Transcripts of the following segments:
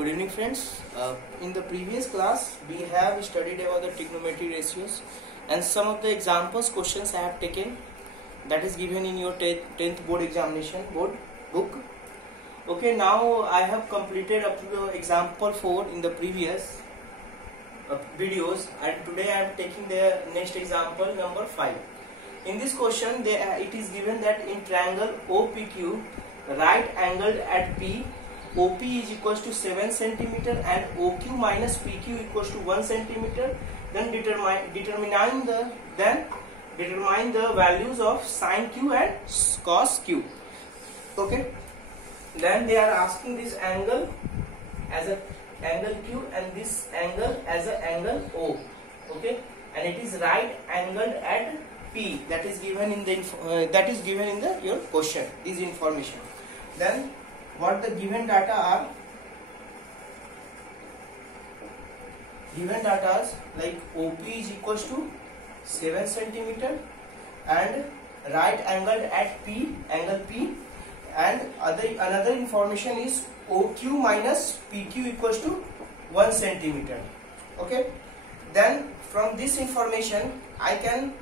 Good evening friends. In the previous class we have studied about the trigonometry ratios and some of the examples questions I have taken that is given in your 10th board examination board book. Okay, now I have completed up to the example 4 in the previous videos, and today I am taking the next example number 5. In this question it is given that in triangle OPQ, right angled at P, OP is equals to 7 centimeter and OQ minus PQ equals to 1 centimeter. Then determine the values of sin Q and cos Q. Okay. Then they are asking this angle as a angle Q and this angle as a angle O. Okay. And it is right angled at P. That is given in the your question. This information. Then what the given data are? Given data is like OP is equals to 7 centimeter and right angled at P, angle P, and another information is OQ minus PQ equals to 1 centimeter. Okay. Then from this information I can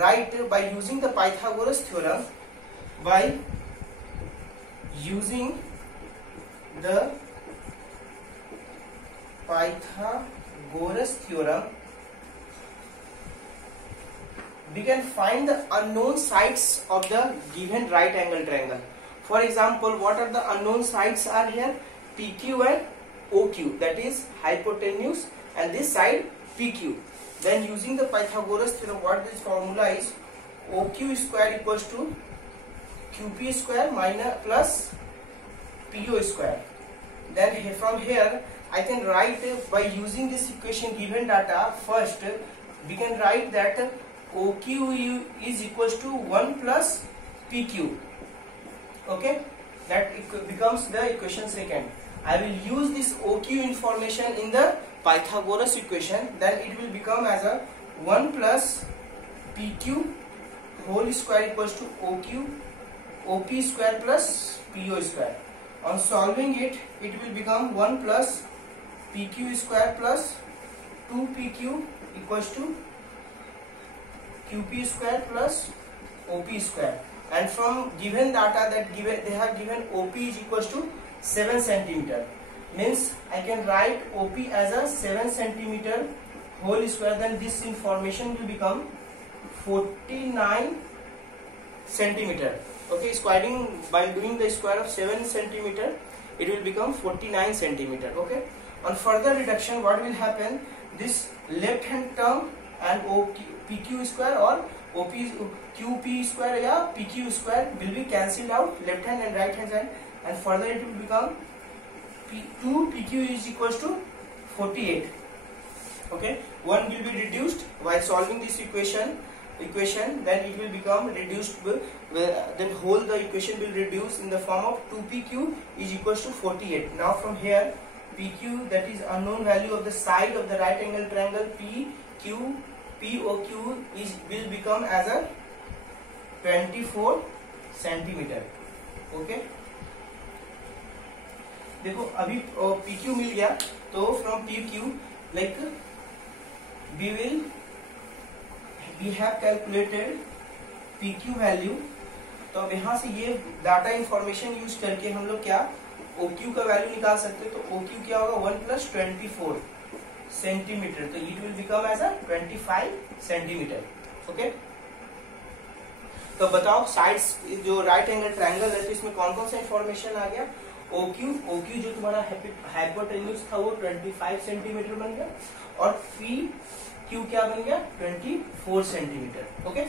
write by using the Pythagoras theorem, by using the Pythagoras theorem we can find the unknown sides of the given right angle triangle. For example, what are the unknown sides are here? PQ and OQ, that is hypotenuse, and this side PQ. Then using the Pythagoras theorem, what this formula is? OQ square equals to QP square minus plus PO square. Then from here I can write by using this equation given data. First we can write that OQ is equals to 1 plus PQ. Okay, that becomes the equation second. I will use this OQ information in the Pythagoras equation. Then it will become as a 1 plus PQ whole square equals to OQ OP square plus PO square. On solving it, it will become 1 plus PQ square plus 2PQ equals to QP square plus OP square. And from given data that they have given OP is equals to 7 centimeter. Means I can write OP as a 7 centimeter whole square. Then this information will become 49 centimeter. Okay, squaring by doing the square of 7 centimeter, it will become 49 centimeter. Okay. On further reduction, what will happen? This left hand term and PQ square or QP square या PQ square will be cancelled out, left hand and right hand side, and further it will become 2PQ is equals to 48. Okay, one will be reduced while solving this equation, then it will become reduced, then whole the equation will reduce in the form of 2PQ is equals to 48. Now from here PQ, that is unknown value of the side of the right angle triangle POQ will become as a 24 centimeter. Okay, देखो अभी PQ मिल गया, तो from PQ like we have calculated PQ value. तो अब यहाँ से ये data information use करके हम लोग क्या OQ का वैल्यू निकाल सकते हैं. तो OQ क्या होगा? 1 plus 24 सेंटीमीटर, तो it will become as a 25 centimetre. Okay, तो बताओ साइड्स जो राइट एंगल ट्रायंगल है तो इसमें कौन कौन सा इंफॉर्मेशन आ गया? OQ जो तुम्हारा हाइपोटेन्यूज था वो 25 सेंटीमीटर बन गया, और PQ क्या बन गया? 24 सेंटीमीटर. ओके,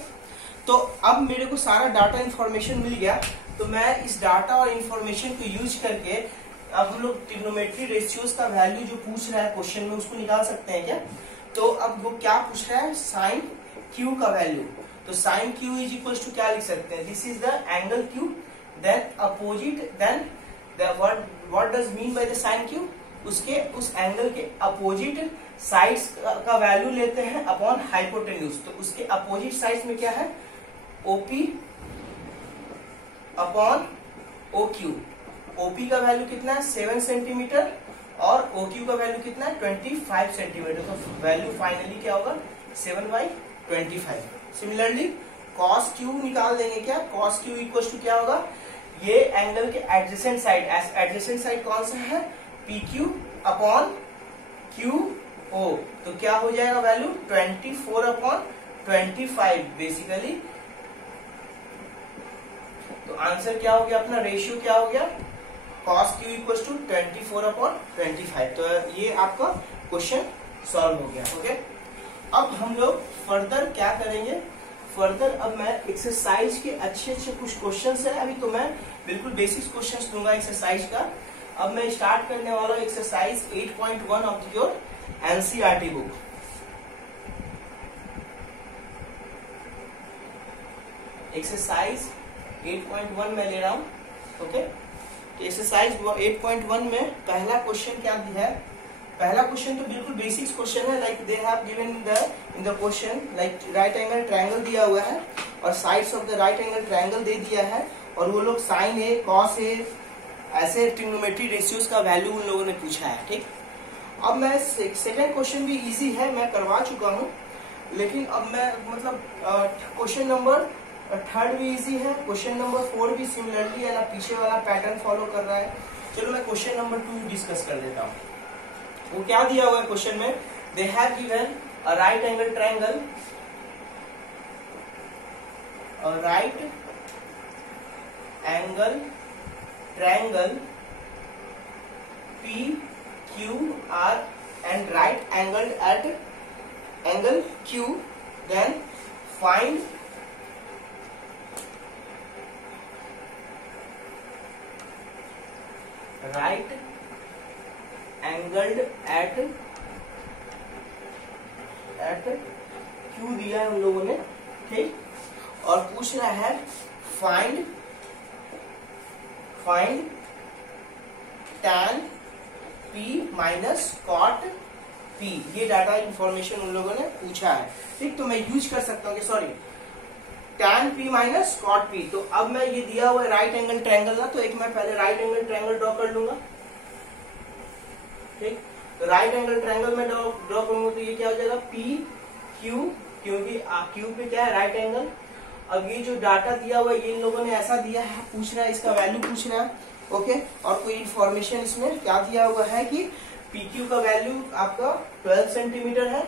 तो अब मेरे को सारा डाटा इंफॉर्मेशन मिल गया, तो मैं इस डाटा और इंफॉर्मेशन को यूज करके अब हम लोग ट्रिग्नोमेट्री रेशियोज का वैल्यू जो पूछ रहा है क्वेश्चन में उसको निकाल सकते हैं क्या? तो अब वो क्या पूछ रहा है? साइन Q का वैल्यू. तो sine Q is equal to क्या लिख सकते हैं? This is the angle Q, then opposite, then what does mean by the sine Q? उसके उस एंगल के अपोजिट साइड्स का वैल्यू लेते हैं अपॉन हाइपोटेन्यूज. तो उसके अपोजिट साइड्स में क्या है? OP upon OQ. OP का वैल्यू कितना है? 7 सेंटीमीटर और OQ का वैल्यू कितना है 25 सेंटीमीटर, तो वैल्यू फाइनली क्या होगा 7/25। सिमिलरली cos Q निकाल देंगे क्या, cos Q इक्वल टू क्या होगा, ये एंगल के एडजेसेंट साइड, एडजेसेंट साइड कौन सा है PQ अपॉन QO, तो क्या हो जाएगा वैल्यू 24/25 बेसिकली। तो आंसर क्या हो गया अपना, रेशियो क्या हो गया cos Q इक्वल टू 24/25। तो ये आपका क्वेश्चन सॉल्व हो गया। ओके, अब हम लोग फर्दर क्या करेंगे, फर्दर अब मैं एक्सरसाइज के अच्छे अच्छे कुछ क्वेश्चंस है, अभी तो मैं बिल्कुल बेसिक क्वेश्चंस दूंगा एक्सरसाइज का। अब मैं स्टार्ट करने वाला हूँ exercise 8.1 of your NCERT book. Exercise 8.1 में ले रहा हूँ। ओके, एक्सरसाइज 8.1 में पहला क्वेश्चन क्या दिया है, पहला क्वेश्चन तो बिल्कुल बेसिक क्वेश्चन है, like they have given in the question like right angle triangle दिया हुआ है और sides of the right angle triangle दे दिया है, और वो लोग साइन ए कॉस ए ऐसे ट्रिग्नोमेट्री रेशियोज का वैल्यू उन लोगों ने पूछा है। ठीक, अब मैं सेकंड क्वेश्चन भी इजी है, मैं करवा चुका हूँ, लेकिन अब मैं मतलब क्वेश्चन नंबर थर्ड भी इजी है, क्वेश्चन नंबर 4 भी सिमिलरली है ना, पीछे वाला पैटर्न फॉलो कर रहा है। चलो मैं क्वेश्चन नंबर 2 डिस्कस कर लेता हूँ। वो क्या दिया हुआ है क्वेश्चन में, they have given a right angle triangle, right angle triangle PQR and right angled at angle Q, then find right angled at Q दिया है हम लोगों ने। ठीक, और पूछ रहा है find tan P minus cot P, ये डाटा इंफॉर्मेशन उन लोगों ने पूछा है। ठीक, तो मैं यूज कर सकता हूँ कि sorry tan P minus cot P, तो अब मैं ये दिया हुआ है राइट एंगल ट्रायंगल ना, तो एक मैं पहले राइट एंगल ट्रायंगल ड्रॉ कर लूंगा। ठीक, तो राइट एंगल ट्रायंगल में ड्रॉ करूंगा तो ये क्या हो जाएगा PQ, क्योंकि Q पे क्या है राइट एंगल। अब ये जो डाटा दिया हुआ है ये इन लोगों ने ऐसा दिया है, पूछ रहा है इसका वैल्यू पूछ रहा है। ओके, और कोई इंफॉर्मेशन इसमें क्या दिया हुआ है कि PQ का वैल्यू आपका 12 सेंटीमीटर है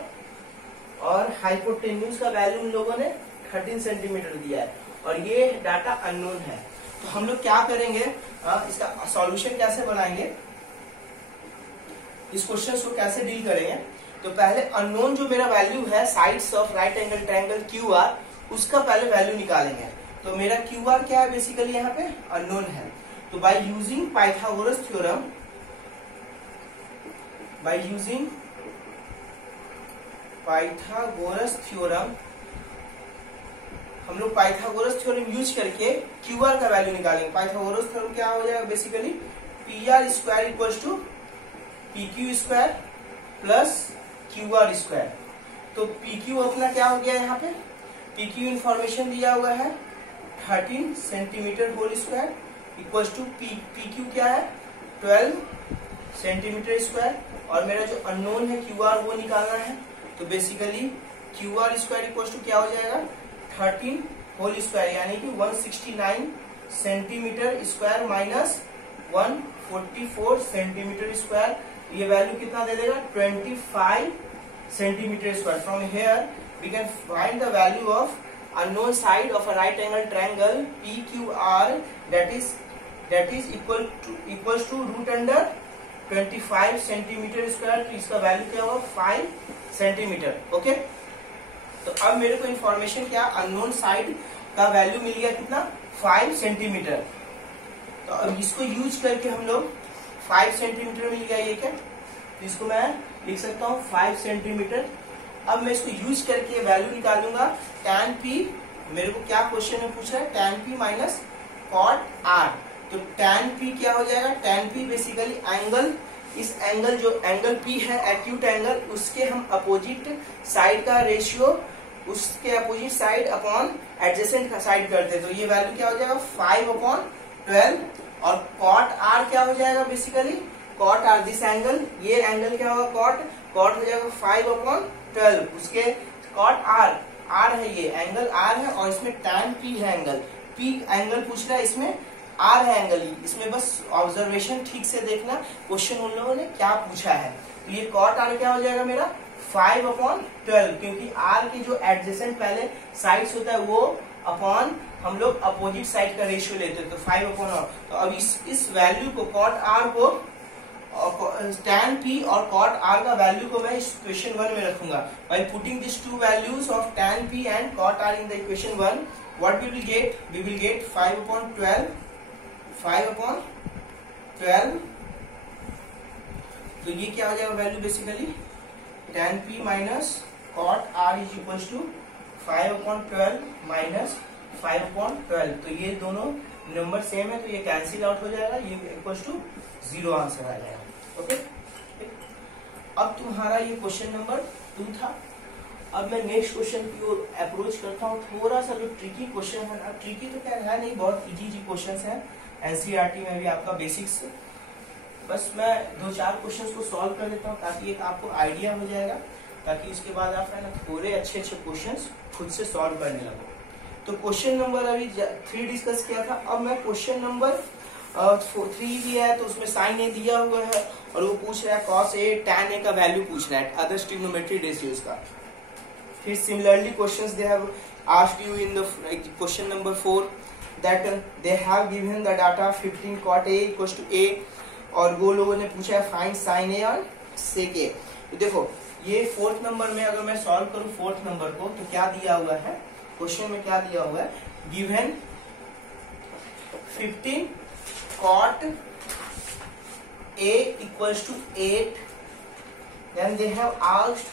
और हाइपोटेन्यूज का वैल्यू इन लोगों ने 13 सेंटीमीटर दिया है, और ये डाटा अननोन है। तो हम लोग क्या करेंगे, इसका सॉल्यूशन कैसे बनाएंगे, इस क्वेश्चन को कैसे डील करेंगे। तो पहले अननोन जो मेरा वैल्यू है sides of right angle triangle QR, उसका पहले वैल्यू निकालेंगे। तो मेरा QR क्या है बेसिकली यहाँ पे अननोन है, तो बाय यूजिंग पाइथागोरस थ्योरम, हम लोग पाइथागोरस थ्योरम यूज करके QR का वैल्यू निकालेंगे। पाइथागोरस थ्योरम क्या हो जाएगा basically PR square equal to PQ square plus QR square. तो PQ अपना क्या हो गया यहाँ पे, PQ इंफॉर्मेशन दिया हुआ है 13 centimetre whole square equal to PQ क्या है 12 सेंटीमीटर स्क्वायर, और मेरा जो अननोन है QR वो निकालना है। तो basically QR square equal to क्या हो जाएगा 13 होल स्क्वायर, यानी कि 169 centimetre square minus 144 centimetre square, ये वैल्यू कितना दे देगा 25 centimetre square. From here we can find the value of unknown side of a right angle triangle PQR, that is equals to root under 25 centimetre square, तो इसका value क्या होगा 5 centimetre. Okay, तो अब मेरे को इंफॉर्मेशन क्या अननोन साइड का वैल्यू मिल गया कितना 5 सेंटीमीटर। तो अब इसको यूज करके हम लोग 5 सेंटीमीटर मिल गया ये क्या, तो इसको मैं लिख सकता हूँ 5 सेंटीमीटर। अब मैं इसको यूज करके वैल्यू निकालूंगा tan P, मेरे को क्या क्वेश्चन में पूछ रहा है tan P minus cot R। तो tan P क्या हो जाएगा, tan P बेसिकली एंगल, इस एंगल जो एंगल P है एक्यूट एंगल, उसके हम अपोजिट साइड का रेशियो, उसके अपोजिट साइड अपॉन एडजेसेंट का साइड करते, तो ये वैल्यू क्या हो जाएगा 5/12, और cot R क्या हो जाएगा basically cot R this angle, ये एंगल क्या होगा कॉट, कॉट हो जाएगा 5/12। उसके कॉट आर, आर है ये एंगल आर है और इसमें tan p है एंगल, p एंगल पूछ रहा है, इसमें आर है एंगल, इसमें बस ऑब्जर्वेशन ठीक से देखना क्वेश्चन उन लोगों ने क्या पूछा है। तो ये कॉट आर क्या हो जाएगा मेरा 5/12, क्योंकि आर की जो एडजेसेंट पहले साइड्स होता है वो अपॉन हम लोग अपोजिट साइड का रेशियो लेते हैं, तो 5/12। तो अब इस वैल्यू को कॉट आर को tan p और cot r का वैल्यू को मैं इस क्वेश्चन 1 में रखूंगा। By putting these two values of tan p and cot r in the equation 1, what we will get? We will get 5/12, 5/12। तो ये क्या हो जाएगा value basically tan p minus cot r is equal to 5/12 minus 5/12। तो ये दोनों number same है तो ये कैंसिल आउट हो जाएगा, ये इक्वल टू 0 आंसर आ जाएगा। ओके, अब तुम्हारा ये क्वेश्चन नंबर 2 था। अब मैं नेक्स्ट क्वेश्चन की ओर अप्रोच करता हूँ। थोड़ा सा जो ट्रिकी क्वेश्चन है ना, ट्रिकी तो क्या है नहीं, बहुत इजी क्वेश्चन है, एनसीईआरटी में भी आपका बेसिक्स। बस मैं 2-4 क्वेश्चन को सॉल्व कर देता हूँ ताकि एक आपको आइडिया हो जाएगा, ताकि उसके बाद आप है ना थोड़े अच्छे क्वेश्चन खुद से सॉल्व करने लगो। तो क्वेश्चन नंबर अभी 3 डिस्कस किया था। अब मैं क्वेश्चन नंबर 3 भी है, तो उसमें साइन ए दिया हुआ है और वो पूछ रहा है cos a tan a का वैल्यू पूछ रहा है, अदर ट्रिग्नोमेट्री रेशियोज का। फिर similarly questions they have asked you in the question number 4 that they have given the data 15 cot a equals to a, और वो लोगों ने पूछा है फाइंड sin a और sec a। तो देखो ये 4th नंबर में अगर मैं सॉल्व करूं 4th नंबर को, तो क्या दिया हुआ है क्वेश्चन में, क्या दिया हुआ है, given 15 cot a equals to 8, then they have asked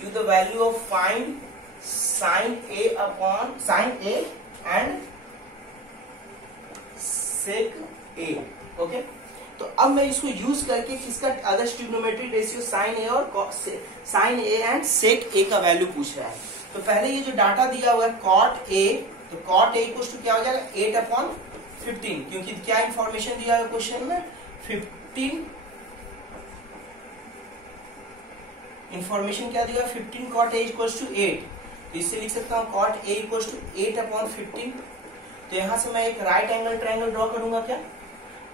you the value of find sin a upon sin a and sec a। Okay, तो अब मैं इसको यूज करके किसका other trigonometric ratio sin a और sin a and sec a का value पूछ रहा है। तो पहले ये जो डाटा दिया हुआ है cot a, तो cot a इक्वल्स टू क्या हो जाएगा 8/15, क्योंकि क्या इंफॉर्मेशन दिया है क्वेश्चन में 15 इंफॉर्मेशन क्या दिया 15 cot a इक्वल्स टू 8, तो इससे लिख सकता हूँ cot a इक्वल्स टू 8/15। तो यहां से मैं एक राइट एंगल ट्रायंगल ड्रॉ करूंगा, क्या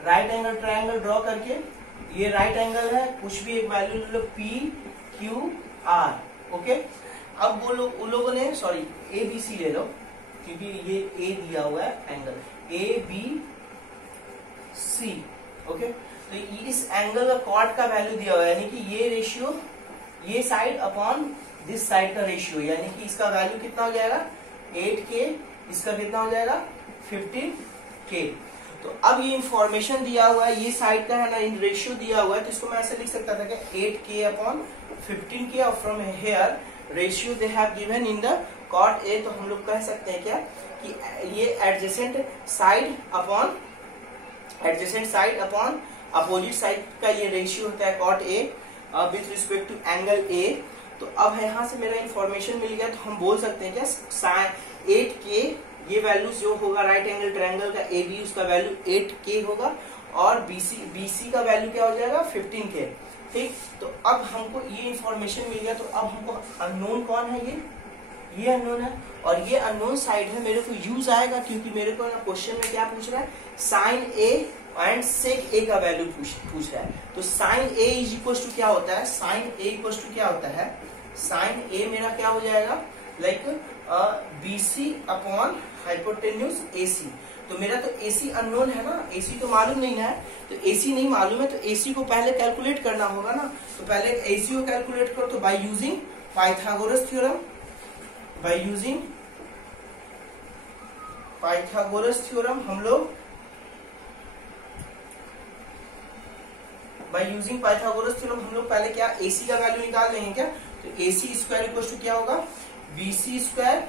राइट एंगल ट्रायंगल ड्रॉ करके, ये राइट एंगल है, कुछ भी एक वैल्यू ले लो P Q R। ओके, अब वो लोग उन लोगों ने सॉरी A B C ले लो, क्योंकि ये A दिया हुआ है angle A B C। Okay, तो इस एंगल का कॉट का वैल्यू दिया हुआ है, यानी कि ये रेशियो ये साइड अपॉन दिस साइड का रेशियो, यानी कि इसका वैल्यू कितना हो जाएगा 8K, इसका कितना हो जाएगा 15K। तो अब ये इंफॉर्मेशन दिया हुआ है, ये साइड का है ना इन रेशियो दिया हुआ है, तो इसको मैं ऐसे लिख सकता था कि 8K/15K, और from here ratio they have given in the cot a। तो हम लोग कह सकते हैं क्या कि ये adjacent side upon opposite side का ये रेशियो होता है cot a with respect to angle a। तो अब यहाँ से मेरा इंफॉर्मेशन मिल गया, तो हम बोल सकते हैं क्या 8K, ये वैल्यू जो होगा राइट एंगल ट्रायंगल का AB, उसका वैल्यू 8K होगा, और BC का वैल्यू क्या हो जाएगा 15K। ठीक, तो अब हमको ये इंफॉर्मेशन मिल गया, तो अब हमको अननोन कौन है, ये अननोन है, और ये अननोन साइड है, मेरे को यूज आएगा, क्योंकि मेरे को ना क्वेश्चन में क्या पूछ रहा है sin a and sec a का वैल्यू पूछ रहा है। तो sin a is equal to क्या होता है, sin a इक्वल टू क्या होता है, sin a मेरा क्या हो जाएगा like BC upon hypotenuse AC। तो मेरा तो AC अननोन है ना, AC तो मालूम नहीं है, तो AC नहीं मालूम है, तो AC को पहले कैलकुलेट करना होगा ना। तो पहले AC को कैलकुलेट करो, तो बाय यूजिंग पाइथागोरस थ्योरम, हम लोग पहले क्या AC का वैल्यू निकाल लेंगे क्या। तो AC स्क्वायर इक्वल टू क्या होगा BC square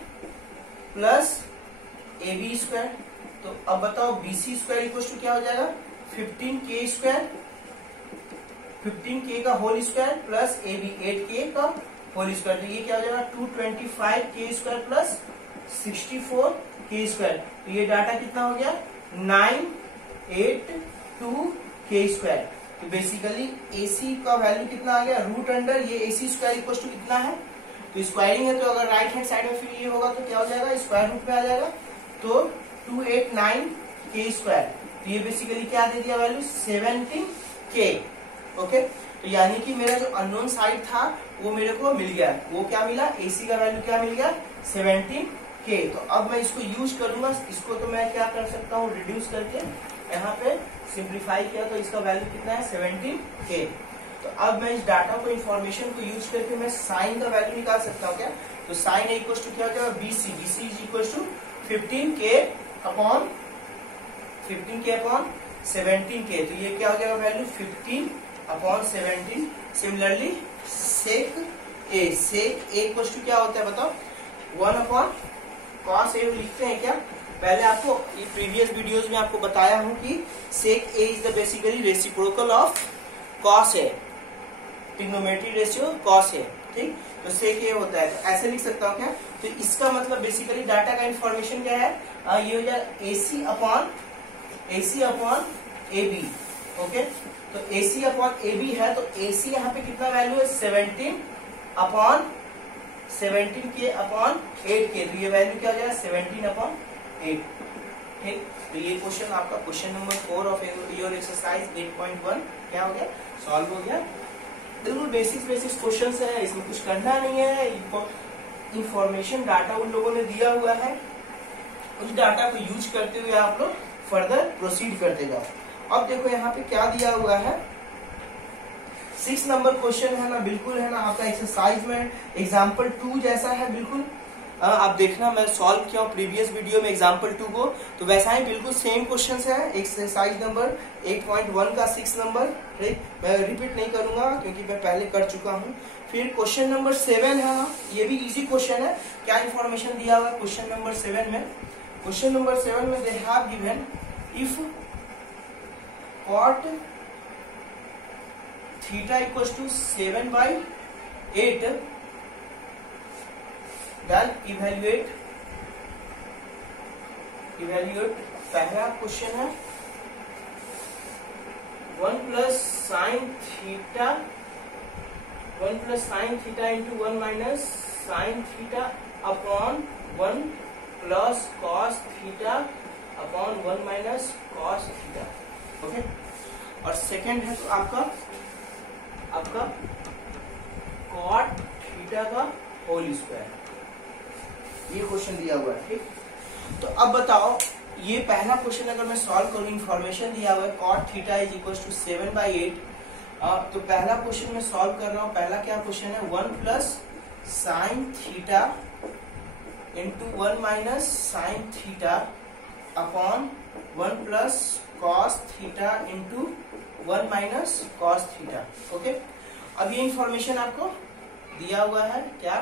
plus AB square. तो अब बताओ BC स्क्वायर इक्वल टू क्या हो जाएगा 15K स्क्वायर, 15K का whole square plus AB 8K का होल स्क्वायर। तो ये क्या हो जाएगा 225K square plus 64K square. तो ये डाटा कितना हो गया 982K स्क्वायर। तो तो बेसिकली AC का वैल्यू कितना आ गया, रूट अंडर ये AC स्क्वायर इक्वल टू कितना है, तो स्क्वायरिंग है तो अगर राइट हैंड साइड में फिर ये होगा तो क्या हो जाएगा, स्क्वायर रूट में आ जाएगा, तो 289k स्क्वायर। तो ये बेसिकली क्या दे दिया वैल्यू, 17k। ओके, तो यानी कि मेरा जो अननोन साइड था वो मेरे को मिल गया, वो क्या मिला, AC का वैल्यू क्या मिल गया, 17k। तो अब मैं इसको यूज करूंगा, इसको तो मैं क्या कर सकता हूँ, रिड्यूस करके यहाँ पे सिंप्लीफाई किया तो इसका वैल्यू कितना है, 17k। तो अब मैं इस डाटा को, इंफॉर्मेशन को यूज करके मैं साइन का वैल्यू निकाल सकता हूँ क्या, तो साइन इक्वल टू क्या हो जाएगा, BC is equal to 15k upon 17k। तो ये क्या हो जाएगा value, 15 upon 17। Similarly sec A equal to क्या होता है बताओ, 1 अपॉन कॉस ए लिखते हैं क्या, पहले आपको ये प्रीवियस वीडियोस में आपको बताया हूं कि sec A is the basically reciprocal of cos A, trigonometry ratio cos A, ठीक। तो सेक ए होता है, तो ऐसे लिख सकता हूँ क्या, तो इसका मतलब बेसिकली डाटा का इंफॉर्मेशन क्या है, ये हो जाए AC अपॉन AB। ओके, तो AC अपॉन AB है, तो AC यहाँ पे कितना वैल्यू है, 17 अपॉन 17k अपॉन 8k। तो ये वैल्यू क्या हो जाएगा, 17 अपॉन 8। ठीक, तो ये क्वेश्चन आपका question number 4 of your exercise 8.1 क्या हो गया, सॉल्व हो गया। बिल्कुल बेसिक क्वेश्चन है, इसमें कुछ करना नहीं है। इंफॉर्मेशन डाटा उन लोगों ने दिया हुआ है, उस डाटा को यूज करते हुए आप लोग फर्दर प्रोसीड करते जाओ। अब देखो यहाँ पे क्या दिया हुआ है, 6 नंबर क्वेश्चन है ना, बिल्कुल है ना आपका एक्सरसाइज में एग्जाम्पल 2 जैसा है बिल्कुल। आप देखना मैं सॉल्व किया हूँ प्रीवियस वीडियो में एग्जाम्पल 2 को, तो वैसा ही बिल्कुल सेम क्वेश्चन है, एक्सरसाइज नंबर 8.1 का 6 नंबर। मैं रिपीट नहीं करूंगा क्योंकि मैं पहले कर चुका हूँ। फिर क्वेश्चन नंबर 7 है ना, ये भी इजी क्वेश्चन है। क्या इन्फॉर्मेशन दिया हुआ है क्वेश्चन नंबर 7 में, क्वेश्चन नंबर 7 में they have given if cot theta equal to 7/8 then evaluate पहला क्वेश्चन है 1 plus sine theta into 1 minus sine theta upon 1 plus cos theta upon 1 minus cos theta. Okay, और second है तो आपका cot theta का whole square, ये question दिया हुआ है। ठीक, तो अब बताओ ये पहला क्वेश्चन अगर मैं सॉल्व करूं, इंफॉर्मेशन दिया हुआ है cot theta is equal to 7/8। तो पहला क्वेश्चन में सॉल्व कर रहा हूं, पहला क्या क्वेश्चन है, 1 plus sine theta into 1 minus sine theta upon 1 plus cos theta into 1 minus cos theta. Okay, अब ये इंफॉर्मेशन आपको दिया हुआ है क्या,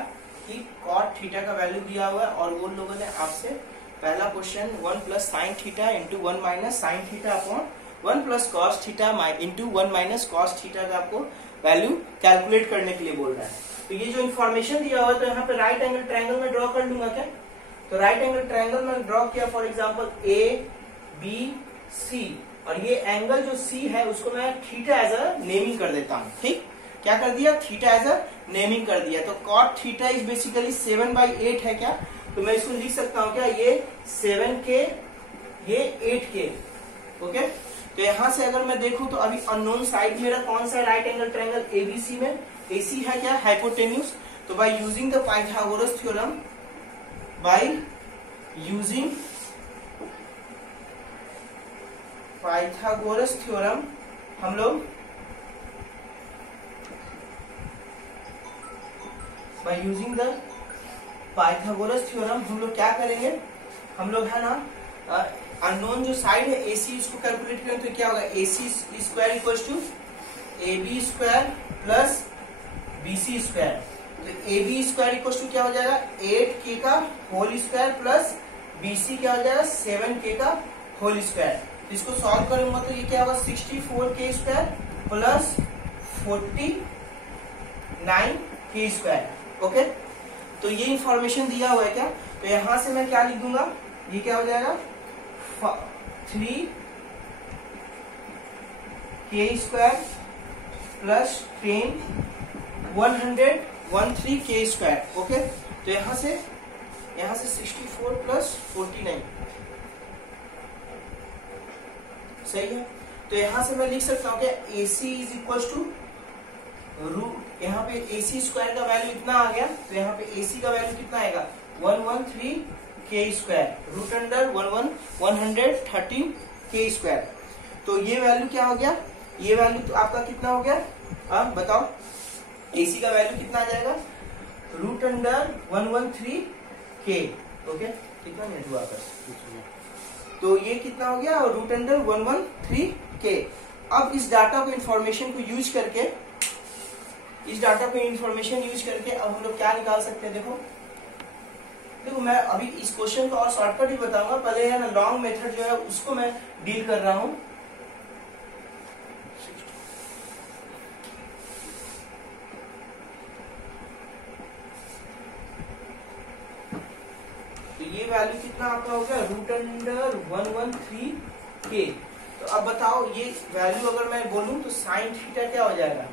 कि कॉट थीटा का वैल्यू दिया हुआ है, और वो लोगों ने आपसे पहला question 1 plus sine theta into 1 minus sine theta upon 1 plus cos theta into 1 minus cos theta का आपको वैल्यू कैलकुलेट करने के लिए बोल रहा है। तो ये जो इन्फॉर्मेशन दिया हुआ है, तो यहाँ पे राइट एंगल ट्रायंगल में ड्रॉ कर लूंगा क्या, तो राइट एंगल ट्रायंगल में ड्रॉ किया, फॉर एग्जाम्पल ABC, और ये एंगल जो C है उसको मैं थीटा एज अ नेमिंग कर देता हूँ। ठीक, क्या कर दिया, थीटा एज अ नेमिंग कर दिया। तो कॉट थीटा इज बेसिकली 7/8 है क्या, तो मैं इसको लिख सकता हूँ क्या, ये 7k ये 8k। ओके, तो यहां से अगर मैं देखूं तो अभी अननोन साइड मेरा कौन सा राइट एंगल ट्रायंगल ABC में, AC है क्या, हाइपोटेन्यूज। तो by using the Pythagoras theorem, हम लोग by using the Pythagoras theorem हम लोग क्या करेंगे, हम लोग है ना अननोन जो साइड है AC इसको कैलकुलेट करें, तो क्या होगा, AC square equal to AB square plus BC square. तो AB स्क्वायर इक्वल टू क्या हो जाएगा, 8k का होल स्क्वायर प्लस BC क्या हो जाएगा, 7k का होल स्क्वायर। तो इसको सॉल्व करूंगा तो ये क्या होगा, 64k square plus 49k square. Okay, तो ये इंफॉर्मेशन दिया हुआ है क्या, तो यहां से मैं क्या लिख दूंगा, ये क्या हो जाएगा 3k स्क्वायर प्लस 10 113 के स्क्वायर। ओके, तो यहां से 64 प्लस 49 सही है। तो यहां से मैं लिख सकता हूं कि AC is equal to root, यहाँ पे AC स्क्वायर का वैल्यू इतना आ गया, तो यहाँ पे AC का वैल्यू कितना आएगा 113 के स्क्वायर, रूट अंडर 113 के स्क्वायर। तो ये वैल्यू क्या हो गया, ये वैल्यू तो आपका कितना हो गया, अब बताओ AC का वैल्यू कितना आ जाएगा, रूट अंडर 113 के। ओके, कितना मिनट हुआ कर, तो ये कितना हो गया, रूट अंडर 113 के। अब इस डाटा को इंफॉर्मेशन को यूज करके, अब हम लोग क्या निकाल सकते हैं। देखो मैं अभी इस क्वेश्चन का और शॉर्टकट ही बताऊंगा, पहले है ना लॉन्ग मेथड जो है उसको मैं डील कर रहा हूं। तो ये वैल्यू कितना आपका हो गया, रूट अंडर 113 के। तो अब बताओ ये वैल्यू अगर मैं बोलूं तो साइन थीटा क्या हो जाएगा,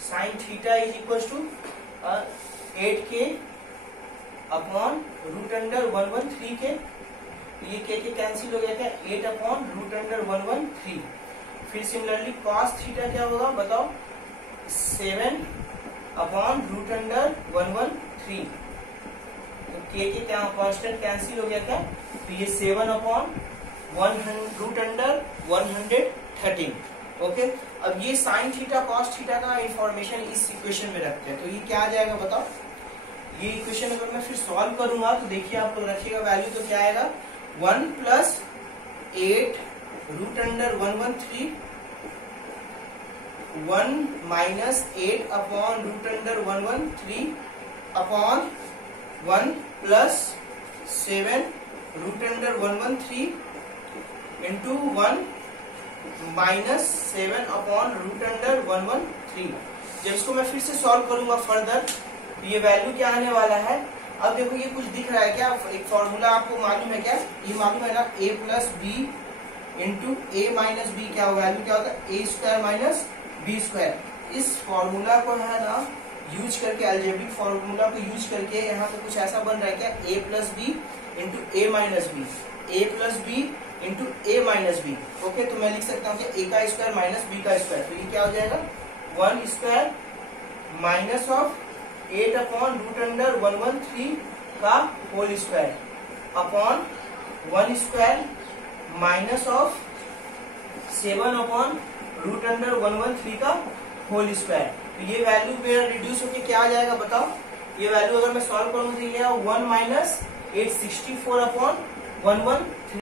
sine theta is equal to 8k upon root under 113 k. ये के कैंसिल हो गया क्या, 8 अपॉन रूट अंडर 113। फिर सिमिलरली कॉस थीटा क्या होगा बताओ, 7 अपॉन रूट अंडर 113। तो के क्या कांस्टेंट कैंसिल हो गया क्या, तो ये 7 अपॉन रूट अंडर 113। ओके, अब ये साइन थीटा कॉस थीटा का इंफॉर्मेशन इस इक्वेशन में रखते हैं, तो ये क्या आ जाएगा बताओ। ये इक्वेशन अगर मैं फिर सॉल्व करूंगा तो देखिए आप लोग रखिएगा वैल्यू तो क्या आएगा, 1 plus 8 root under 113 1 minus 8 upon root under 113 upon 1 plus 7 root under 113 into 1 minus 7 upon root under 113। जब इसको मैं फिर से सॉल्व करूंगा फर्दर तो ये वैल्यू क्या आने वाला है। अब देखो ये कुछ दिख रहा है क्या, एक फॉर्मूला आपको मालूम है क्या, ये मालूम है ना, a plus B into A minus B क्या वैल्यू क्या होता है, A square minus B square. इस फॉर्मूला को है ना यूज करके, अलजेब्रिक फॉर्मूला को यूज करके यहाँ पे कुछ ऐसा बन रहा है क्या, a plus B into A minus B, A plus B into A minus B. Okay, तो मैं लिख सकता हूँ कि a का स्क्वायर माइनस बी का स्क्वायर, तो ये क्या हो जाएगा 1 square minus of 8 upon root under 113 का whole square upon 1 square minus of 7 upon root under 113 का होल स्क्वायर। तो ये वैल्यू मेरा रिड्यूस होके क्या आ जाएगा बताओ, ये वैल्यू अगर मैं सॉल्व करूँ तो ये 1 माइनस 864 अपॉन 113।